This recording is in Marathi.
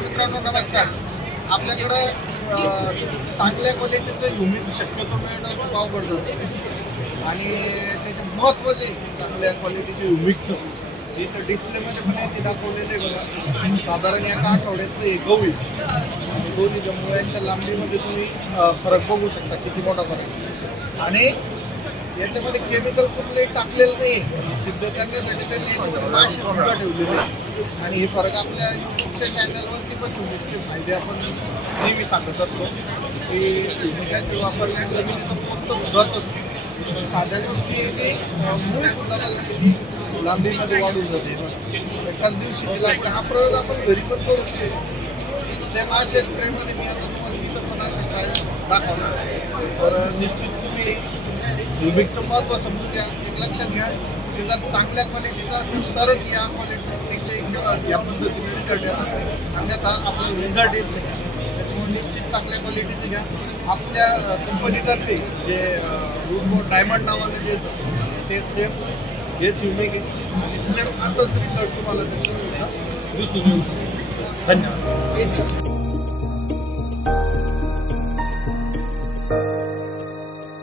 मित्रांनो नमस्कार. आपल्याकडं चांगल्या क्वालिटीचं युनिट शक्यतो मिळणं खूप अवघड असतं आणि त्याचे महत्त्व जे चांगल्या क्वालिटीचे हे इथं डिस्प्लेमध्ये पण यांनी दाखवलेलं आहे बघा. साधारण एका आठवड्याचं एक गहू आहे. आणि दोन्ही जम्मू लांबीमध्ये तुम्ही फरक बघू शकता किती मोठा फरक आणि याच्यामध्ये केमिकल कुठले टाकलेलं नाही सिद्ध करण्यासाठी त्यांनी याच्यामध्ये माशी सुद्धा ठेवलेली आणि हे फरक आपल्या युट्यूबच्या चॅनलवरती पण युनिटचे फायदे आपण नेहमी सांगत असतो की युनिट ॲसिड वापरल्याने जमिनीचं पोत सुधारतच. साध्या गोष्टी की सुद्धा लांबीमध्ये वाढून जाते एकाच दिवशी लागवड हा प्रयोग आपण घरी पण करू शकतो. सेम असेच ट्रेमध्ये मी आता तुम्हाला तिथं पण असे ट्रायल्स दाखवणार तर निश्चित तुम्ही रुबिकचं महत्त्व समजून घ्या. एक लक्षात घ्या. की जर चांगल्या क्वालिटीचं असेल तरच या क्वालिटीचे किंवा या पद्धतीने रिझल्ट येतात. अन्यथा आपल्याला रिझल्ट येत नाही. त्याच्यामुळे निश्चित चांगल्या क्वालिटीचे घ्या. आपल्या कंपनीतर्फे जे रूट डायमंड नावाने जे येतं ते सेम हेच युनिक आणि सेम असंच रिझल्ट तुम्हाला त्याच्यात सुद्धा दिसून येऊ शकतो. धन्यवाद.